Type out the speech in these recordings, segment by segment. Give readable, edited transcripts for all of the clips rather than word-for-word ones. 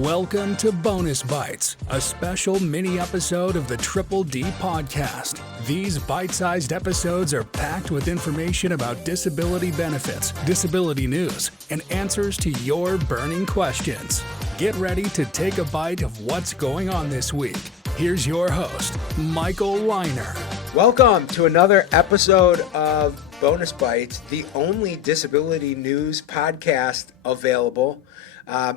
Welcome to Bonus Bytes, a special mini episode of the Triple D podcast. These bite-sized episodes are packed with information about disability benefits, disability news, and answers to your burning questions. Get ready to take a bite of what's going on this week. Here's your host, Michael Weiner. Welcome to another episode of Bonus Bytes, the only disability news podcast available.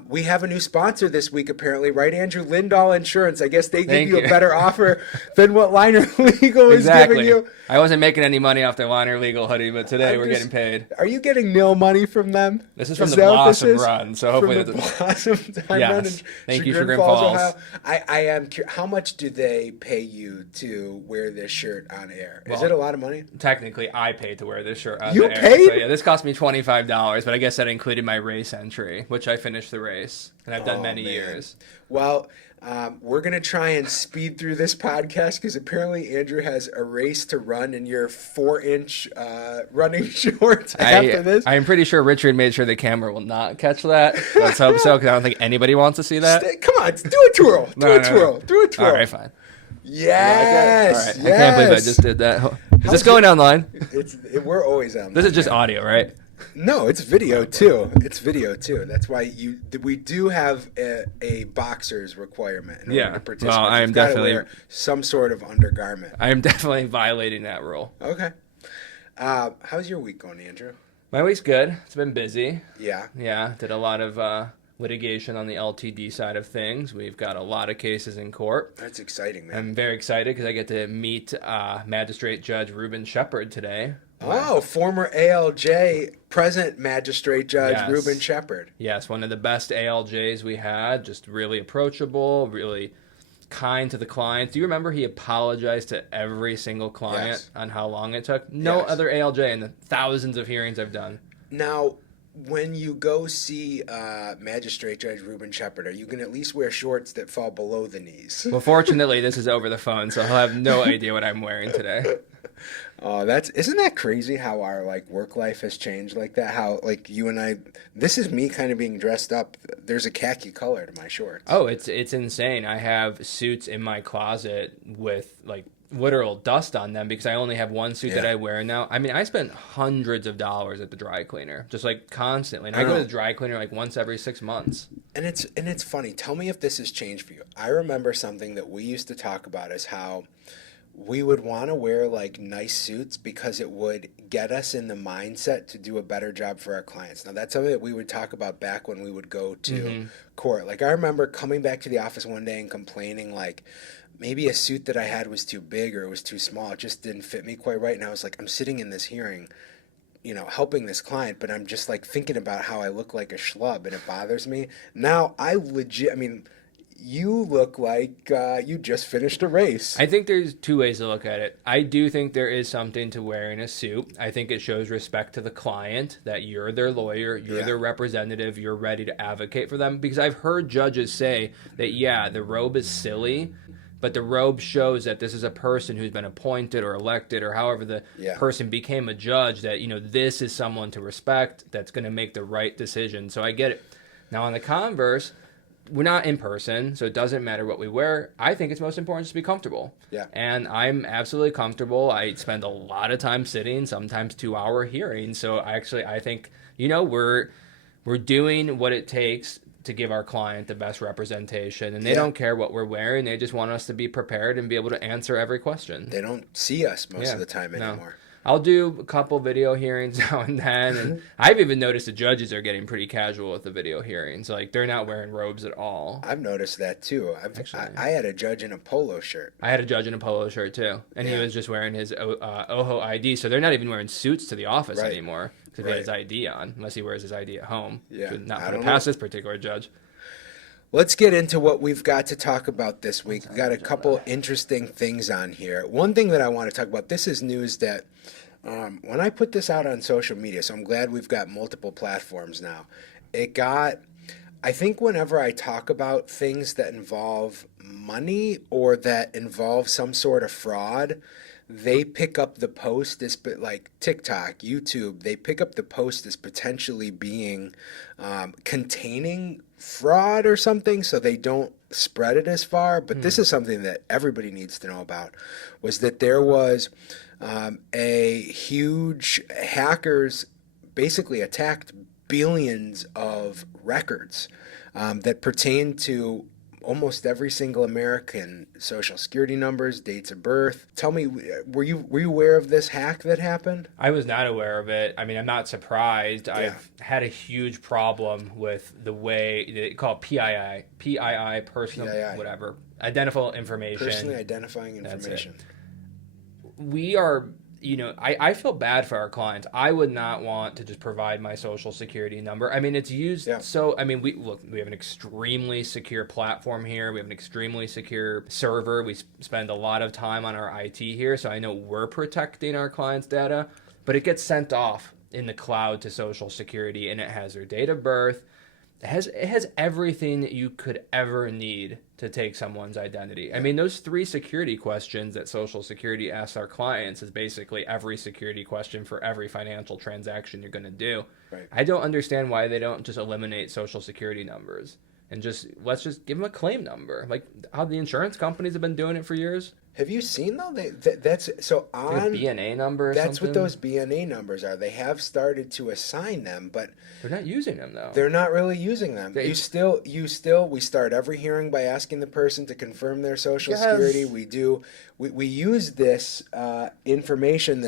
We have a new sponsor this week, apparently, right, Andrew? Lindahl Insurance. I guess they give you a better offer than what Liner Legal is giving you. I wasn't making any money off their Liner Legal hoodie, but today we're getting paid. Are you getting nil money from them? This is from the Blossom Run, so hopefully from the Blossom Time yes. Run in Thank you for Chagrin Grim Falls. Ohio. I am curious, how much do they pay you to wear this shirt on air? Is it a lot of money? Technically, I paid to wear this shirt on you air. Paid? So, yeah, this cost me $25, but I guess that included my race entry, which I finished the race, and I've done many years. Well, we're going to try and speed through this podcast because apparently Andrew has a race to run in your 4-inch running shorts after this. I'm pretty sure Richard made sure the camera will not catch that. Let's hope so, because I don't think anybody wants to see that. Come on, do a twirl. Do a twirl. All right, fine. Yes. All right. Yes. I can't believe I just did that. Is this going online? We're always on. This is just audio, right? No, it's video too. That's why we do have a boxer's requirement in order to participate. Well, I am definitely wear some sort of undergarment. I am definitely violating that rule. Okay. How's your week going, Andrew? My week's good. It's been busy. Yeah. Yeah. Did a lot of litigation on the LTD side of things. We've got a lot of cases in court. That's exciting, man. I'm very excited because I get to meet Magistrate Judge Reuben Shepard today. Oh, former ALJ, present Magistrate Judge Reuben Shepard. Yes, one of the best ALJs we had, just really approachable, really kind to the clients. Do you remember he apologized to every single client on how long it took? No other ALJ in the thousands of hearings I've done. Now, when you go see Magistrate Judge Reuben Shepard, are you going to at least wear shorts that fall below the knees? Well, fortunately, this is over the phone, so he'll have no idea what I'm wearing today. Oh, isn't that crazy how our work life has changed like that? How you and I, this is me kind of being dressed up. There's a khaki color to my shorts. Oh, it's insane. I have suits in my closet with literal dust on them because I only have one suit that I wear now. I mean, I spent hundreds of dollars at the dry cleaner, just constantly. And I go to the dry cleaner once every 6 months. And it's funny. Tell me if this has changed for you. I remember something that we used to talk about is how we would want to wear nice suits because it would get us in the mindset to do a better job for our clients. Now, that's something that we would talk about back when we would go to court. I remember coming back to the office one day and complaining maybe a suit that I had was too big or it was too small. It just didn't fit me quite right. And I was I'm sitting in this hearing, helping this client, but I'm just thinking about how I look like a schlub and it bothers me. Now, you look like you just finished a race. I think there's two ways to look at it. I do think there is something to wearing a suit. I think it shows respect to the client that you're their lawyer, you're their representative, you're ready to advocate for them. Because I've heard judges say that, the robe is silly, but the robe shows that this is a person who's been appointed or elected or however the person became a judge, that, this is someone to respect that's going to make the right decision. So I get it. Now, on the converse, we're not in person, so it doesn't matter what we wear. I think it's most important to be comfortable. Yeah. And I'm absolutely comfortable. I spend a lot of time sitting, sometimes 2-hour hearings. So I think, we're doing what it takes to give our client the best representation. And they don't care what we're wearing. They just want us to be prepared and be able to answer every question. They don't see us most of the time anymore. I'll do a couple video hearings now and then, and I've even noticed the judges are getting pretty casual with the video hearings. They're not wearing robes at all. I've noticed that too. I had a judge in a polo shirt. I had a judge in a polo shirt too, and he was just wearing his OHO ID. So they're not even wearing suits to the office anymore because he had his ID on, unless he wears his ID at home. Yeah, not put it past this particular judge. Let's get into what we've got to talk about this week. We've got a couple interesting things on here. One thing that I want to talk about, this is news that when I put this out on social media, so I'm glad we've got multiple platforms now, I think whenever I talk about things that involve money or that involve some sort of fraud, they pick up the post as TikTok, YouTube, they pick up the post as potentially being containing fraud or something, so they don't spread it as far. But this is something that everybody needs to know about, was that there was a huge hackers basically attacked billions of records that pertain to almost every single American, social security numbers, dates of birth. Tell me, were you aware of this hack that happened? I was not aware of it. I mean, I'm not surprised. Yeah. I've had a huge problem with the way they call it PII, personal, PII. Whatever, identifiable information. Personally identifying information. We are, I feel bad for our clients. I would not want to just provide my social security number. I mean, it's used we have an extremely secure platform here. We have an extremely secure server. We spend a lot of time on our IT here, so I know we're protecting our clients' data, but it gets sent off in the cloud to Social Security, and it has their date of birth. It has everything that you could ever need to take someone's identity. I mean, those 3 security questions that Social Security asks our clients is basically every security question for every financial transaction you're going to do. Right. I don't understand why they don't just eliminate Social Security numbers and let's just give them a claim number, like how the insurance companies have been doing it for years. Have you seen though? That's so on like a BNA number. That's something? What those BNA numbers are. They have started to assign them, but they're not using them though. They're not really using them. We start every hearing by asking the person to confirm their social security. We use this information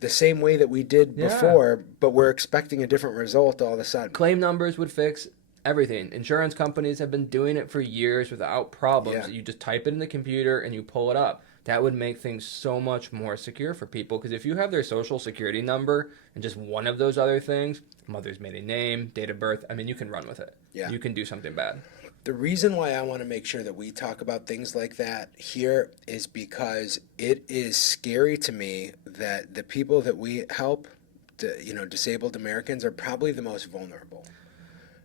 the same way that we did before, but we're expecting a different result all of a sudden. Claim numbers would fix everything. Insurance companies have been doing it for years without problems. Yeah. You just type it in the computer and you pull it up. That would make things so much more secure for people, because if you have their social security number and just one of those other things, mother's maiden name, date of birth, I mean, you can run with it. Yeah. You can do something bad. The reason why I want to make sure that we talk about things like that here is because it is scary to me that the people that we help, disabled Americans, are probably the most vulnerable.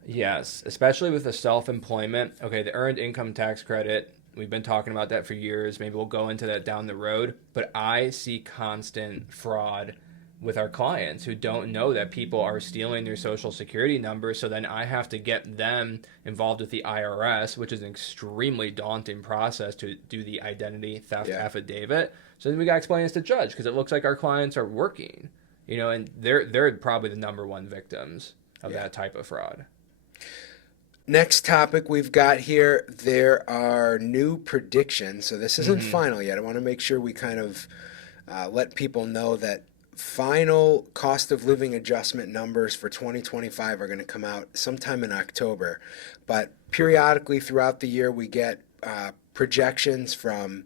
Yes, especially with the self-employment. Okay, the earned income tax credit, we've been talking about that for years. Maybe we'll go into that down the road. But I see constant fraud with our clients who don't know that people are stealing their social security numbers. So then I have to get them involved with the IRS, which is an extremely daunting process to do the identity theft affidavit. So then we got to explain this to judge, because it looks like our clients are working, and they're probably the number one victims of that type of fraud. Next topic we've got here, there are new predictions. So this isn't final yet. I want to make sure we kind of let people know that final cost of living adjustment numbers for 2025 are going to come out sometime in October. But periodically throughout the year, we get projections from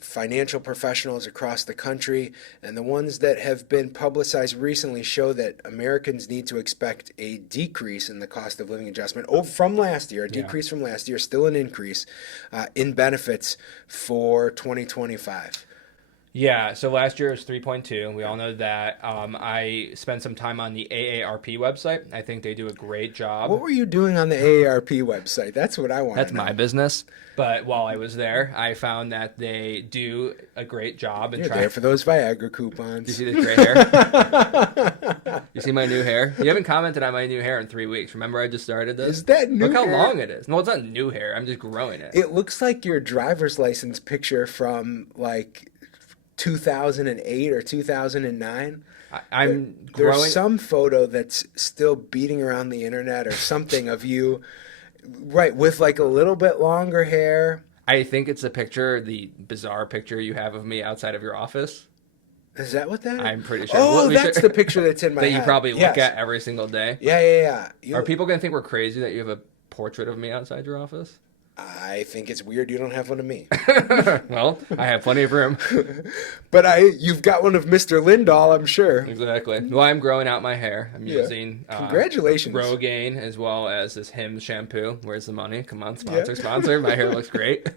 financial professionals across the country, and the ones that have been publicized recently show that Americans need to expect a decrease in the cost of living adjustment from last year, from last year, still an increase in benefits for 2025. Yeah, so last year was 3.2. We all know that. I spent some time on the AARP website. I think they do a great job. What were you doing on the AARP website? That's what I want to know. That's my business. But while I was there, I found that they do a great job. You're there for those Viagra coupons. You see this gray hair? You see my new hair? You haven't commented on my new hair in 3 weeks. Remember I just started this? Is that new Look how hair? long it is. No, it's not new hair. I'm just growing it. It looks like your driver's license picture from 2008 or 2009. I'm growing. There's some photo that's still beating around the internet or something of you, right, with a little bit longer hair. I think it's the bizarre picture you have of me outside of your office. Is that what that is? I'm pretty sure. Oh, that's the picture that's in my head. That you probably look at every single day. Yeah. Are people going to think we're crazy that you have a portrait of me outside your office? I think it's weird you don't have one of me. Well, I have plenty of room. But you've got one of Mr. Lindahl, I'm sure. Exactly. Well, I'm growing out my hair. I'm using congratulations Rogaine as well as this Hims shampoo. Where's the money? Come on, sponsor. My hair looks great.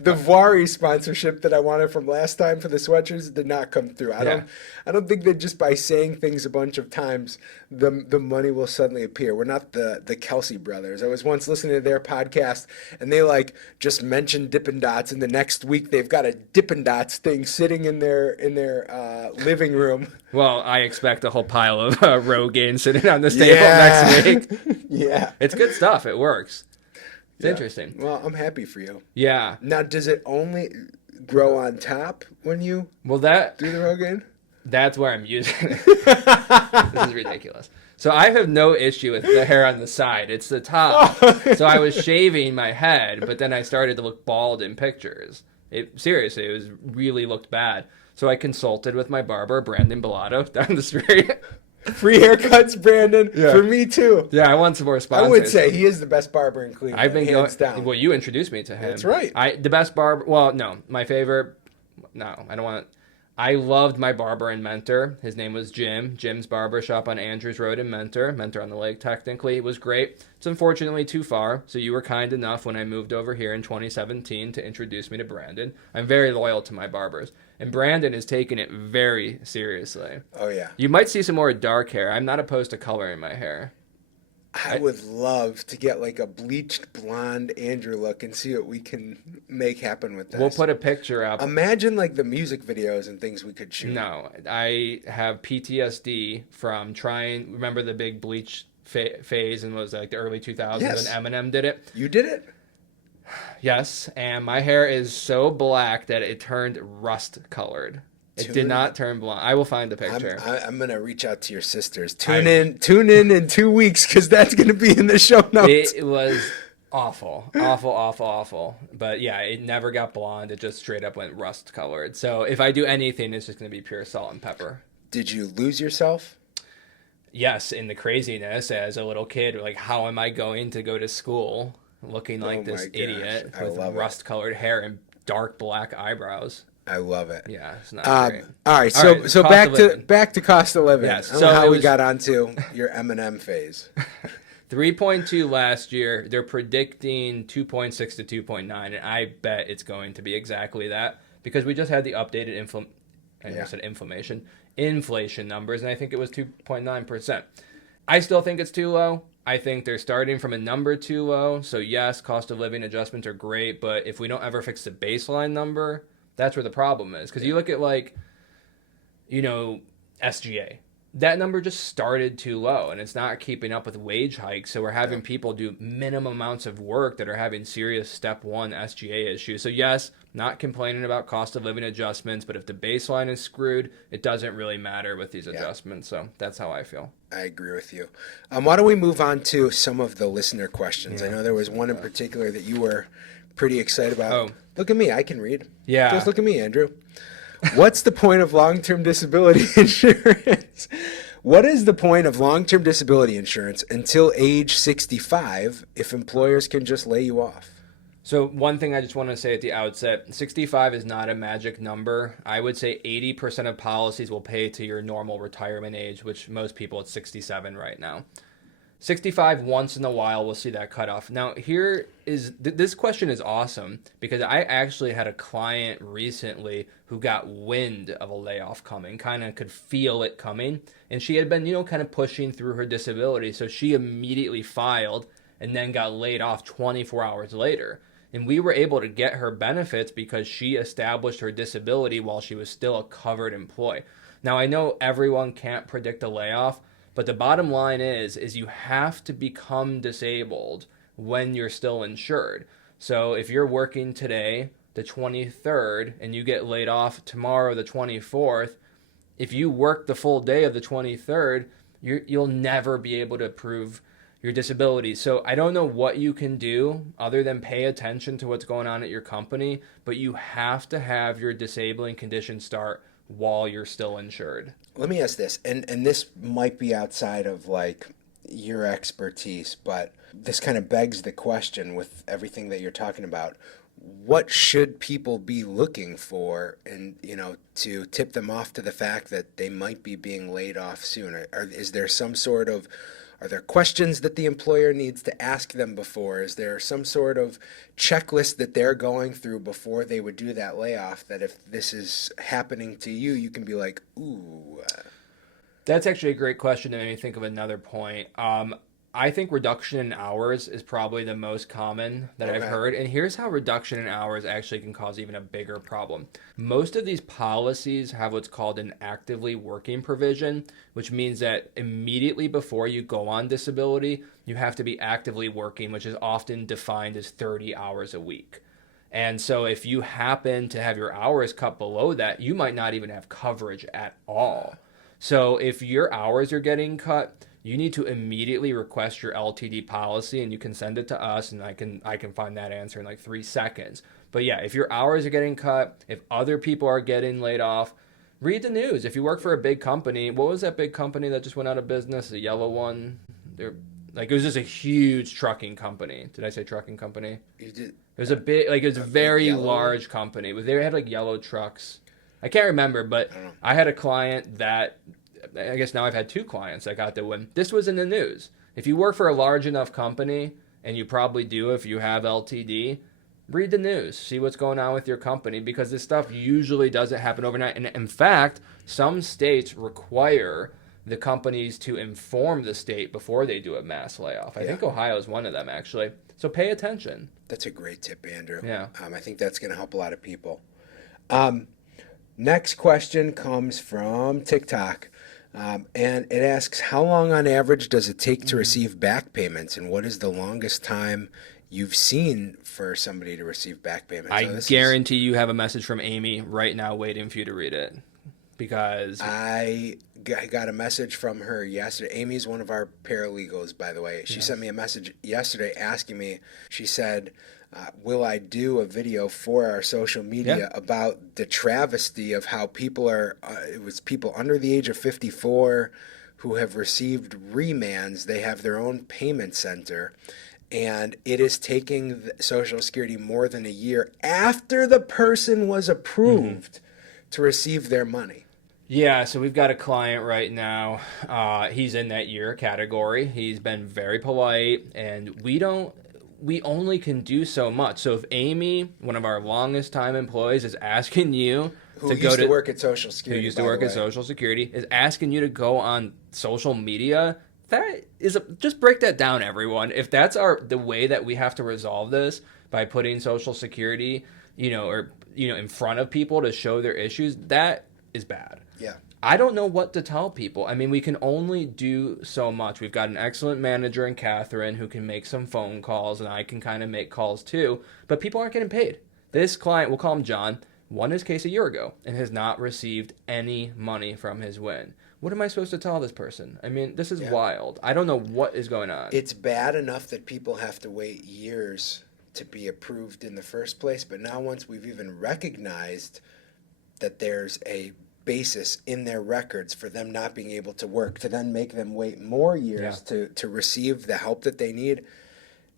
The Vari sponsorship that I wanted from last time for the sweatshirts did not come through. I don't think that just by saying things a bunch of times, the money will suddenly appear. We're not the Kelsey brothers. I was once listening to their podcast, podcast and they like just mention Dippin' Dots, and the next week they've got a Dippin' Dots thing sitting in their living room. Well, I expect a whole pile of Rogaine sitting on this table next week. Yeah. It's good stuff. It works. It's interesting. Well, I'm happy for you. Yeah. Now, does it only grow on top when you do the Rogaine? That's where I'm using it. This is ridiculous. So I have no issue with the hair on the side. It's the top. So I was shaving my head, but then I started to look bald in pictures. Seriously, it was really looked bad. So I consulted with my barber, Brandon Bellato, down the street. Free haircuts, Brandon. Yeah. For me, too. Yeah, I want some more sponsors. I would say he is the best barber in Cleveland. I've been hands down. Well, you introduced me to him. That's right. The best barber. Well, no, my favorite. No, I don't want. I loved my barber and mentor. His name was Jim. Jim's Barber Shop on Andrews Road in Mentor. Mentor on the Lake, technically. It was great. It's unfortunately too far. So you were kind enough when I moved over here in 2017 to introduce me to Brandon. I'm very loyal to my barbers. And Brandon is taking it very seriously. Oh, yeah. You might see some more dark hair. I'm not opposed to coloring my hair. I would love to get like a bleached blonde Andrew look and see what we can make happen with this. We'll put a picture up. Imagine like the music videos and things we could shoot. No, I have PTSD from trying. Remember the big bleach phase and was like the early 2000s Yes. when Eminem did it? You did it? Yes, and my hair is so black that it turned rust colored. It did not turn blonde. I will find the picture. I'm going to reach out to your sisters. Tune in in 2 weeks because that's going to be in the show notes. It was awful. Awful. But yeah, it never got blonde. It just straight up went rust colored. So if I do anything, it's just going to be pure salt and pepper. Did you lose yourself? Yes, in the craziness as a little kid. Like, how am I going to go to school looking like this idiot with rust colored hair and dark black eyebrows? I love it. Yeah, it's not great. All right, so back to cost of living. Yes, so how we got onto your M&M phase. 3.2 last year. They're predicting 2.6 to 2.9, and I bet it's going to be exactly that because we just had the updated inflation numbers, and I think it was 2.9%. I still think it's too low. I think they're starting from a number too low. So yes, cost of living adjustments are great, but if we don't ever fix the baseline number, that's where the problem is. Because you look at SGA. That number just started too low, and it's not keeping up with wage hikes. So we're having people do minimum amounts of work that are having serious step one SGA issues. So yes, not complaining about cost of living adjustments, but if the baseline is screwed, it doesn't really matter with these adjustments. So that's how I feel. I agree with you. Why don't we move on to some of the listener questions? I know there was one in particular that you were pretty excited about. Oh. Look at me. I can read. Yeah. Just look at me, Andrew. What's the point of long-term disability insurance? What is the point of long-term disability insurance until age 65 if employers can just lay you off? So one thing I just want to say at the outset, 65 is not a magic number. I would say 80% of policies will pay to your normal retirement age, which most people, it's 67 right now. 65 once in a while, we'll see that cutoff. Now, here is this question is awesome because I actually had a client recently who got wind of a layoff coming, kind of could feel it coming, and she had been, kind of pushing through her disability, so she immediately filed and then got laid off 24 hours later. And we were able to get her benefits because she established her disability while she was still a covered employee. Now, I know everyone can't predict a layoff, but the bottom line is you have to become disabled when you're still insured. So if you're working today, the 23rd, and you get laid off tomorrow, the 24th, if you work the full day of the 23rd, you'll never be able to prove your disability. So I don't know what you can do other than pay attention to what's going on at your company, but you have to have your disabling condition start while you're still insured. Let me ask this, and this might be outside of your expertise, but this kind of begs the question with everything that you're talking about. What should people be looking for and to tip them off to the fact that they might be being laid off soon? Is there some sort of Are there questions that the employer needs to ask them before? Is there some sort of checklist that they're going through before they would do that layoff that if this is happening to you, you can be like, ooh. That's actually a great question, and made me think of another point. I think reduction in hours is probably the most common that I've heard. And here's how reduction in hours actually can cause even a bigger problem. Most of these policies have what's called an actively working provision, which means that immediately before you go on disability, you have to be actively working, which is often defined as 30 hours a week. And so if you happen to have your hours cut below that, you might not even have coverage at all. So if your hours are getting cut, you need to immediately request your LTD policy, and you can send it to us, and I can find that answer in like 3 seconds. But yeah, if your hours are getting cut, if other people are getting laid off, read the news. If you work for a big company, what was that big company that just went out of business? The yellow one? It was just a huge trucking company. Did I say trucking company? You did. It was it was a very large company. They had like yellow trucks. I can't remember, but I had a client that, I guess now I've had 2 clients that got the win. This was in the news. If you work for a large enough company, and you probably do if you have LTD, read the news, see what's going on with your company, because this stuff usually doesn't happen overnight. And in fact, some states require the companies to inform the state before they do a mass layoff. I think Ohio is one of them, actually. So pay attention. That's a great tip, Andrew. Yeah. I think that's going to help a lot of people. Next question comes from TikTok. And it asks, how long on average does it take to receive back payments? And what is the longest time you've seen for somebody to receive back payments? I guarantee you have a message from Amy right now waiting for you to read it. Because I got a message from her yesterday. Amy's one of our paralegals, by the way. She sent me a message yesterday asking me, she said, will I do a video for our social media about the travesty of how people are, it was people under the age of 54 who have received remands. They have their own payment center, and it is taking Social Security more than a year after the person was approved to receive their money. Yeah, so we've got a client right now. He's in that year category. He's been very polite, and we only can do so much. So if Amy, one of our longest time employees, is asking you who used to work at Social Security, Social Security, is asking you to go on social media, that is just break that down, everyone. If that's the way that we have to resolve this, by putting Social Security, in front of people to show their issues, that is bad. Yeah. I don't know what to tell people. I mean, we can only do so much. We've got an excellent manager in Catherine who can make some phone calls, and I can kind of make calls too, but people aren't getting paid. This client, we'll call him John, won his case a year ago and has not received any money from his win. What am I supposed to tell this person? I mean, this is wild. I don't know what is going on. It's bad enough that people have to wait years to be approved in the first place, but now once we've even recognized that there's a basis in their records for them not being able to work, to then make them wait more years to receive the help that they need,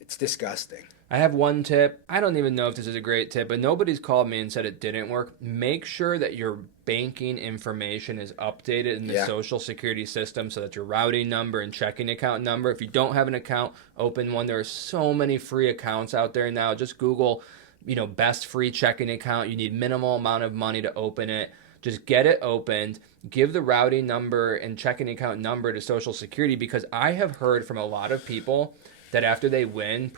it's disgusting. I have one tip. I don't even know if this is a great tip, but nobody's called me and said it didn't work. Make sure that your banking information is updated in the Social Security system, so that your routing number and checking account number, if you don't have an account, open one. There are so many free accounts out there now. Just Google, best free checking account. You need minimal amount of money to open it. Just get it opened, give the routing number and checking account number to Social Security, because I have heard from a lot of people that after they win,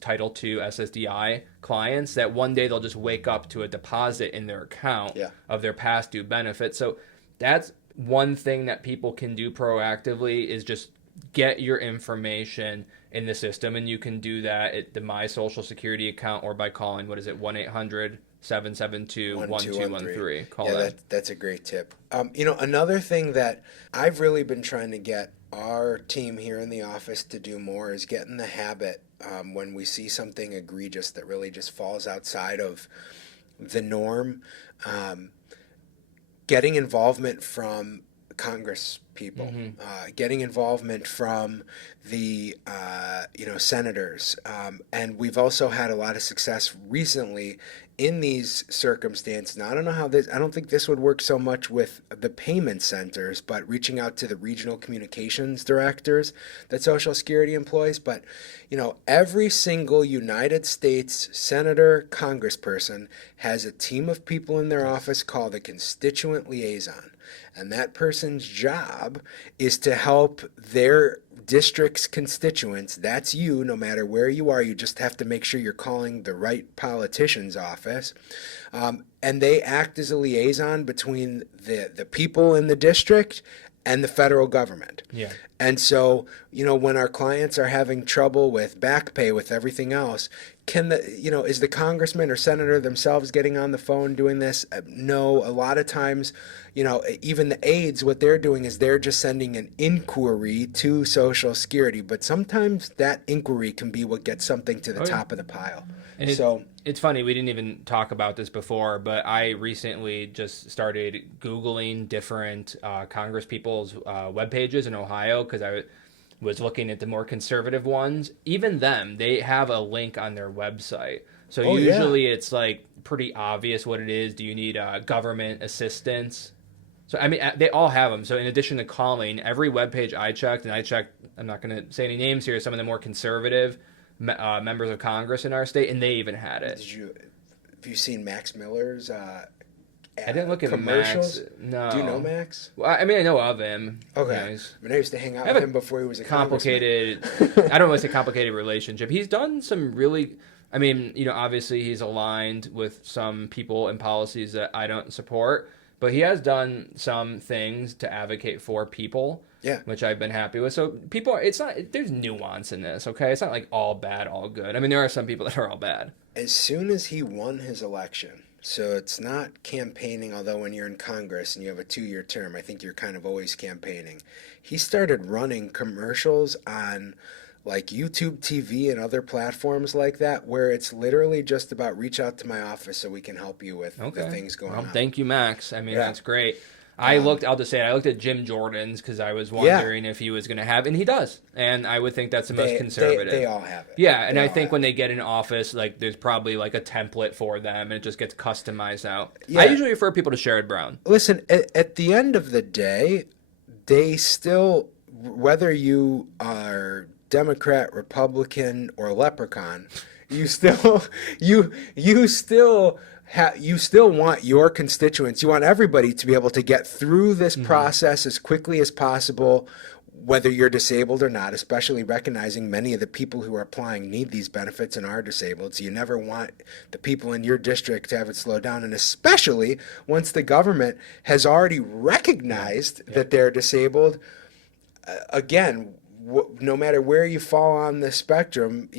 Title II SSDI clients, that one day they'll just wake up to a deposit in their account of their past due benefits. So that's one thing that people can do proactively, is just get your information in the system, and you can do that at the My Social Security account or by calling, 1-800-772-1213. Call that. That's a great tip. Another thing that I've really been trying to get our team here in the office to do more is get in the habit, when we see something egregious that really just falls outside of the norm, getting involvement from Congress people, getting involvement from the senators, and we've also had a lot of success recently in these circumstances. Now, I don't think this would work so much with the payment centers, but reaching out to the regional communications directors that Social Security employs. But every single United States senator, congressperson has a team of people in their office called a constituent liaison. And that person's job is to help their district's constituents, that's you, no matter where you are. You just have to make sure you're calling the right politician's office. And they act as a liaison between the people in the district and the federal government. Yeah. And so, when our clients are having trouble with back pay, with everything else, is the congressman or senator themselves getting on the phone doing this? No, a lot of times, even the aides, what they're doing is they're just sending an inquiry to Social Security. But sometimes that inquiry can be what gets something to the top of the pile. And it's funny, we didn't even talk about this before, but I recently just started Googling different Congress people's web pages in Ohio, because I was looking at the more conservative ones. Even them, they have a link on their website. So usually it's like pretty obvious what it is. Do you need government assistance? So, I mean, they all have them. So in addition to calling, every webpage I checked, I'm not going to say any names here, some of the more conservative members of Congress in our state, and they even had it. Have you seen Max Miller's I didn't look at commercials? Max. No. Do you know Max? Well, I mean, I know of him. Okay. I used to hang out with him before he was a complicated. I don't want to say complicated relationship. He's done some really. I mean, obviously he's aligned with some people and policies that I don't support, but he has done some things to advocate for people. Yeah. Which I've been happy with. So there's nuance in this, okay? It's not like all bad, all good. I mean, there are some people that are all bad. As soon as he won his election, so it's not campaigning, although when you're in Congress and you have a 2-year term, I think you're kind of always campaigning. He started running commercials on like YouTube TV and other platforms like that, where it's literally just about reach out to my office so we can help you with the things going on. Thank you, Max. I mean, that's great. I'll just say, I looked at Jim Jordan's because I was wondering if he was going to have, and he does. And I would think that's the most conservative. They all have it. Yeah, and I think when they get in office, like there's probably like a template for them, and it just gets customized out. Yeah. I usually refer people to Sherrod Brown. Listen, at the end of the day, they still, whether you are Democrat, Republican, or leprechaun, you still want your constituents, you want everybody to be able to get through this process as quickly as possible, whether you're disabled or not, especially recognizing many of the people who are applying need these benefits and are disabled. So you never want the people in your district to have it slow down, and especially once the government has already recognized that they're disabled. Again, no matter where you fall on the spectrum,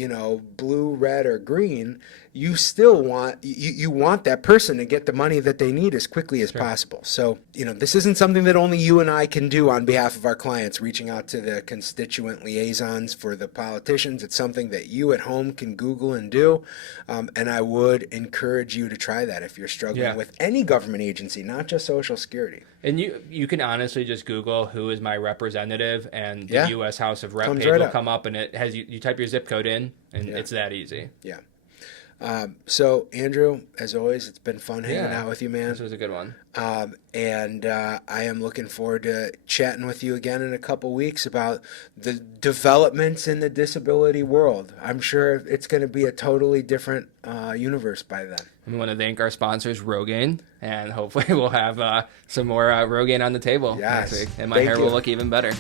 blue, red, or green, you still want you want that person to get the money that they need as quickly as possible. So, this isn't something that only you and I can do on behalf of our clients, reaching out to the constituent liaisons for the politicians. It's something that you at home can Google and do. And I would encourage you to try that if you're struggling with any government agency, not just Social Security. And you can honestly just Google who is my representative, and the U.S. House of Rep page will come up, and it has you type your zip code in, and it's that easy. Yeah. So, Andrew, as always, it's been fun hanging out with you, man. This was a good one. And I am looking forward to chatting with you again in a couple weeks about the developments in the disability world. I'm sure it's going to be a totally different universe by then. We want to thank our sponsors, Rogaine, and hopefully we'll have some more Rogaine on the table next week, and my hair will look even better.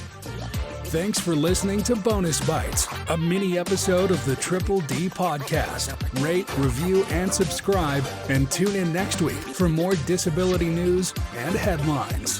Thanks for listening to Bonus Bytes, a mini episode of the Triple D podcast. Rate, review, and subscribe, and tune in next week for more disability news and headlines.